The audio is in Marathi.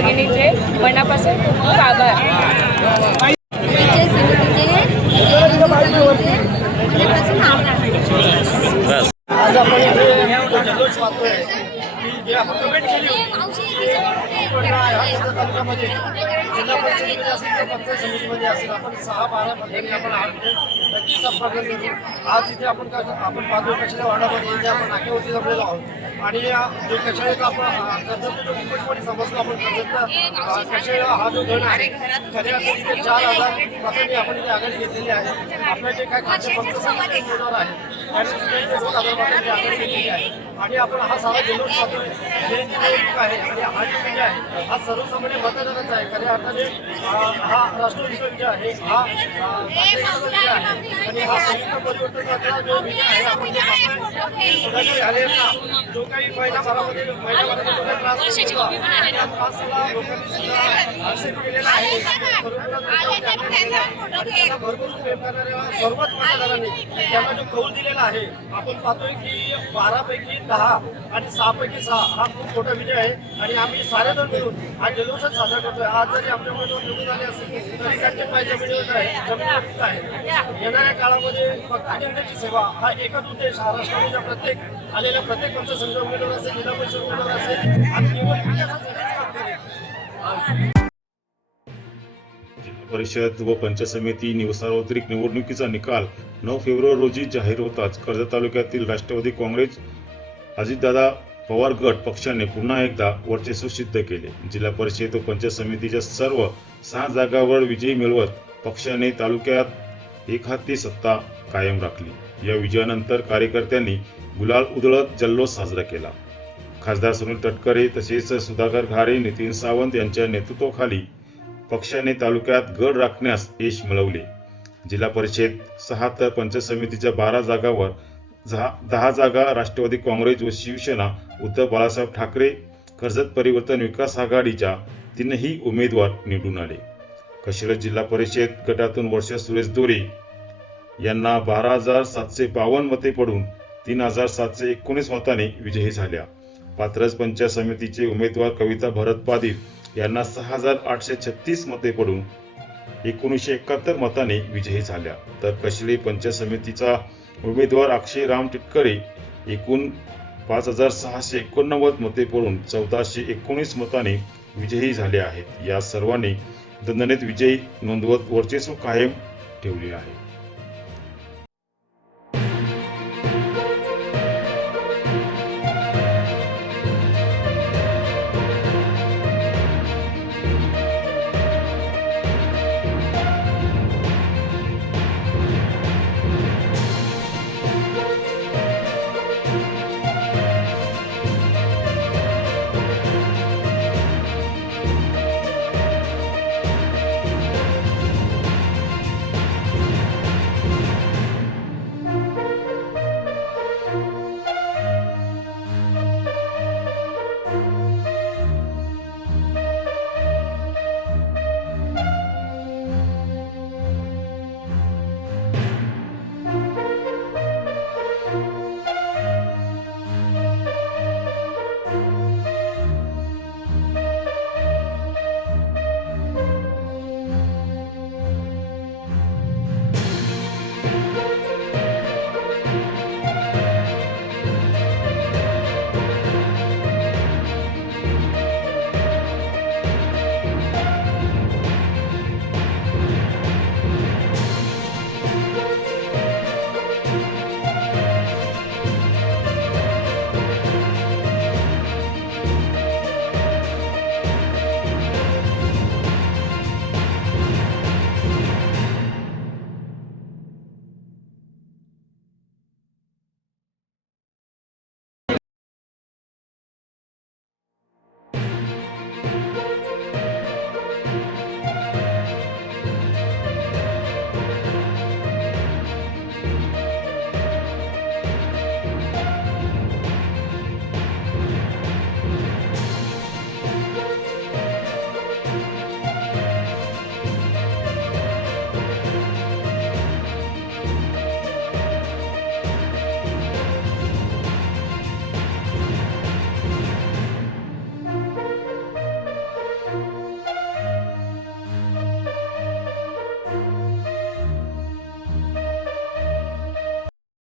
भगिनीचे मनापासून खूप खूप आभार. आज आपण इथे जल्लोष पाहतोय की जे आपण कमेंट केली होती तालुक्यामध्ये जिल्हा परिषदेमध्ये असेल किंवा पंचायत समितीमध्ये असेल आपण 6-12 मंडळी आपण नक्कीच संपर्क करू. आज इथे आपण पाहतो कशाला वाडामध्ये इथे आपण नाक्यावरती जमलेलो आहोत आणि जो कशाळेचा आपण कर्जत जो कुंपटपणे समजतो आपण कर्जतचा कशाळा हा जो गण आहे खऱ्या अर्थाने 4,000 मतांनी आपण इथे आघाडी घेतलेली आहे. आपल्या जे काय खाते फक्त उमेदवार आहेत त्यांनी सुद्धा इथे 2,000 मतांची आघाडी घेतलेली आहे आणि आपण हा सारा जल्लोष पाहतोय. जे निवडणूक आहे आणि हा जो विजय आहे हा सर्वसामान्य मतदारांचा आहे. खऱ्या अर्थाने हा राष्ट्रवादीचा विजय आहे, हा विजय आहे आणि हा संयुक्त परिवर्तनाचा जो विजय आहे आपण जे पाहतोय सुधाकर घाले यांना जो काही महिनाभरामध्ये जो काही त्रास होता त्या त्रासाला लोकांनी सुद्धा ॲक्सेप्ट केलेला आहे. त्यांना भरपूर प्रेम करणाऱ्या सर्वच मतदारांनी त्यांना जो कौल दिलेला आहे. आपण पाहतोय की 12पैकी 10 आणि 6पैकी 6 हा खूप मोठा विजय आहे आणि आम्ही सारे जण मिळून हा जल्लोषच साजरा करतोय. आज जरी आपल्या उमेदवार निवडून आले असेल तरी त्यांचे पाय जमिनीवर आहे. येणाऱ्या काळामध्ये फक्त जनतेची सेवा हा एकच उद्देश हा राष्ट्रवादीच्या प्रत्येक पंचसंघ उमेदवार असेल, जिल्हा परिषद उमेदवार असेल आणि निवड विकासासाठीच काम करेल. जिल्हा परिषद व पंचायत समिती सार्वत्रिक निवडणुकीचा निकाल 9 फेब्रुवारी रोजी जाहीर होताच कर्जत तालुक्यातील राष्ट्रवादी काँग्रेस अजितदादा पवार गट पक्षाने पुन्हा एकदा वर्चस्व सिद्ध केले. जिल्हा परिषद व पंचायत समितीच्या सर्व 6 जागांवर विजय मिळवत पक्षाने तालुक्यात एकहाती सत्ता कायम राखली. या विजयानंतर कार्यकर्त्यांनी गुलाल उधळत जल्लोष साजरा केला. खासदार सुनील तटकरे तसेच सुधाकर घारे, नितीन सावंत यांच्या नेतृत्वाखाली पक्षाने तालुक्यात गड राखण्यास यश मिळवले. जिल्हा परिषद 6 तर पंचायत समितीच्या 12 जागांवर 10 जागा राष्ट्रवादी काँग्रेस व शिवसेना उद्धव बाळासाहेब ठाकरे कर्जत परिवर्तन विकास आघाडीच्या 3ही उमेदवार निवडून आले. कशिळा जिल्हा परिषद गटातून वर्षा सुरेश दोरे यांना 12,752 मते पडून 3,719 मतांनी विजयी झाल्या. पात्रज पंचायत समितीचे उमेदवार कविता भरत पाटील यांना 6,836 मते पडून 1971 मतांनी विजयी झाल्या. तर कशिळी पंचायत समितीचा उमेदवार अक्षय राम टिटकरे एकूण 5,689 मते पडून 1,419 मतांनी विजयी झाले आहेत. या सर्वांनी दणदणीत विजय नोंदवत वर्चस्व कायम ठेवले आहे.